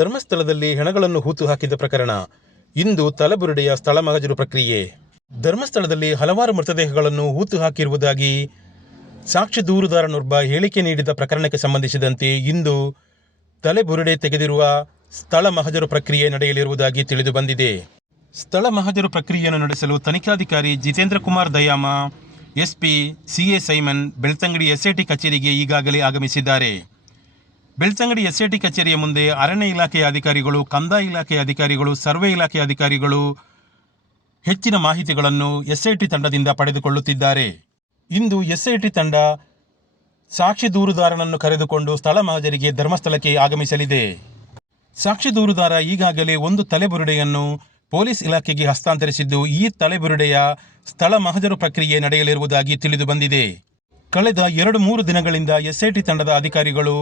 ಧರ್ಮಸ್ಥಳದಲ್ಲಿ ಹೆಣಗಳನ್ನು ಹೂತು ಹಾಕಿದ ಪ್ರಕರಣ ಇಂದು ತಲೆಬುರುಡೆಯ ಸ್ಥಳ ಮಹಜರು ಪ್ರಕ್ರಿಯೆ. ಧರ್ಮಸ್ಥಳದಲ್ಲಿ ಹಲವಾರು ಮೃತದೇಹಗಳನ್ನು ಹೂತು ಹಾಕಿರುವುದಾಗಿ ಸಾಕ್ಷಿ ದೂರುದಾರನೊಬ್ಬ ಹೇಳಿಕೆ ನೀಡಿದ ಪ್ರಕರಣಕ್ಕೆ ಸಂಬಂಧಿಸಿದಂತೆ ಇಂದು ತಲೆಬುರುಡೆ ತೆಗೆದಿರುವ ಸ್ಥಳ ಮಹಜರು ಪ್ರಕ್ರಿಯೆ ನಡೆಯಲಿರುವುದಾಗಿ ತಿಳಿದು ಬಂದಿದೆ. ಸ್ಥಳ ಮಹಜರು ಪ್ರಕ್ರಿಯೆಯನ್ನು ನಡೆಸಲು ತನಿಖಾಧಿಕಾರಿ Jitendra Kumar Dayama, SP CA Simon Belthangady SIT ಕಚೇರಿಗೆ ಈಗಾಗಲೇ ಆಗಮಿಸಿದ್ದಾರೆ. ಬೆಳ್ತಂಗಡಿ ಎಸ್ಐಟಿ ಕಚೇರಿಯ ಮುಂದೆ ಅರಣ್ಯ ಇಲಾಖೆಯ ಅಧಿಕಾರಿಗಳು, ಕಂದಾಯ ಇಲಾಖೆಯ ಅಧಿಕಾರಿಗಳು, ಸರ್ವೆ ಇಲಾಖೆಯ ಅಧಿಕಾರಿಗಳು ಹೆಚ್ಚಿನ ಮಾಹಿತಿಗಳನ್ನು ಎಸ್ಐಟಿ ತಂಡದಿಂದ ಪಡೆದುಕೊಳ್ಳುತ್ತಿದ್ದಾರೆ. ಇಂದು ಎಸ್ಐಟಿ ತಂಡ ಸಾಕ್ಷಿ ದೂರುದಾರನನ್ನು ಕರೆದುಕೊಂಡು ಸ್ಥಳ ಮಹಜರಿಗೆ ಧರ್ಮಸ್ಥಳಕ್ಕೆ ಆಗಮಿಸಲಿದೆ. ಸಾಕ್ಷಿ ದೂರುದಾರ ಈಗಾಗಲೇ ಒಂದು ತಲೆಬುರುಡೆಯನ್ನು ಪೊಲೀಸ್ ಇಲಾಖೆಗೆ ಹಸ್ತಾಂತರಿಸಿದ್ದು, ಈ ತಲೆಬುರುಡೆಯ ಸ್ಥಳ ಮಹಜರು ಪ್ರಕ್ರಿಯೆ ನಡೆಯಲಿರುವುದಾಗಿ ತಿಳಿದು ಬಂದಿದೆ. ಕಳೆದ 2-3 ದಿನಗಳಿಂದ ಎಸ್ಐಟಿ ತಂಡದ ಅಧಿಕಾರಿಗಳು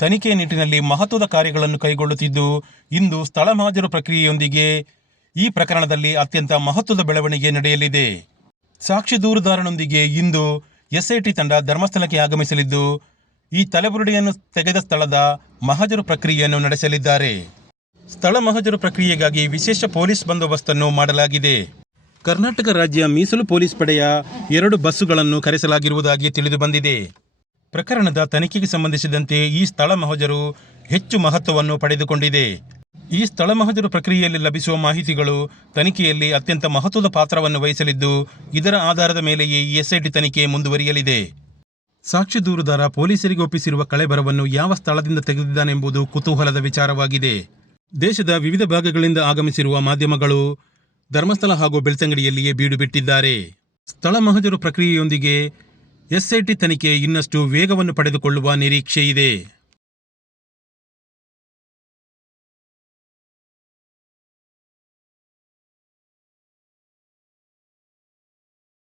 ತನಿಖೆ ನಿಟ್ಟಿನಲ್ಲಿ ಮಹತ್ವದ ಕಾರ್ಯಗಳನ್ನು ಕೈಗೊಳ್ಳುತ್ತಿದ್ದು, ಇಂದು ಸ್ಥಳ ಮಹಜರು ಪ್ರಕ್ರಿಯೆಯೊಂದಿಗೆ ಈ ಪ್ರಕರಣದಲ್ಲಿ ಅತ್ಯಂತ ಮಹತ್ವದ ಬೆಳವಣಿಗೆ ನಡೆಯಲಿದೆ. ಸಾಕ್ಷಿ ದೂರುದಾರನೊಂದಿಗೆ ಇಂದು ಎಸ್ಐಟಿ ತಂಡ ಧರ್ಮಸ್ಥಳಕ್ಕೆ ಆಗಮಿಸಲಿದ್ದು, ಈ ತಲೆಬುರುಡೆಯನ್ನು ತೆಗೆದ ಸ್ಥಳದ ಮಹಜರು ಪ್ರಕ್ರಿಯೆಯನ್ನು ನಡೆಸಲಿದ್ದಾರೆ. ಸ್ಥಳ ಮಹಜರು ಪ್ರಕ್ರಿಯೆಗಾಗಿ ವಿಶೇಷ ಪೊಲೀಸ್ ಬಂದೋಬಸ್ತನ್ನು ಮಾಡಲಾಗಿದೆ. ಕರ್ನಾಟಕ ರಾಜ್ಯ ಮೀಸಲು ಪೊಲೀಸ್ ಪಡೆಯ 2 ಬಸ್ಸುಗಳನ್ನು ಕರೆಸಲಾಗಿರುವುದಾಗಿ ತಿಳಿದು ಬಂದಿದೆ. ಪ್ರಕರಣದ ತನಿಖೆಗೆ ಸಂಬಂಧಿಸಿದಂತೆ ಈ ಸ್ಥಳ ಮಹಜರು ಹೆಚ್ಚು ಮಹತ್ವವನ್ನು ಪಡೆದುಕೊಂಡಿದೆ. ಈ ಸ್ಥಳ ಮಹಜರು ಪ್ರಕ್ರಿಯೆಯಲ್ಲಿ ಲಭಿಸುವ ಮಾಹಿತಿಗಳು ತನಿಖೆಯಲ್ಲಿ ಅತ್ಯಂತ ಮಹತ್ವದ ಪಾತ್ರವನ್ನು ವಹಿಸಲಿದ್ದು, ಇದರ ಆಧಾರದ ಮೇಲೆಯೇ ಈ ಎಸ್ಐಟಿ ತನಿಖೆ ಮುಂದುವರಿಯಲಿದೆ. ಸಾಕ್ಷಿ ದೂರುದಾರ ಪೊಲೀಸರಿಗೆ ಒಪ್ಪಿಸಿರುವ ಕಳೆಬರವನ್ನು ಯಾವ ಸ್ಥಳದಿಂದ ತೆಗೆದಿದ್ದಾನೆಂಬುದು ಕುತೂಹಲದ ವಿಚಾರವಾಗಿದೆ. ದೇಶದ ವಿವಿಧ ಭಾಗಗಳಿಂದ ಆಗಮಿಸಿರುವ ಮಾಧ್ಯಮಗಳು ಧರ್ಮಸ್ಥಳ ಹಾಗೂ ಬೆಳ್ತಂಗಡಿಯಲ್ಲಿಯೇ ಬೀಡು ಬಿಟ್ಟಿದ್ದಾರೆ. ಸ್ಥಳ ಮಹಜರು ಪ್ರಕ್ರಿಯೆಯೊಂದಿಗೆ ಎಸ್ಐಟಿ ತನಿಖೆ ಇನ್ನಷ್ಟು ವೇಗವನ್ನು ಪಡೆದುಕೊಳ್ಳುವ ನಿರೀಕ್ಷೆ ಇದೆ.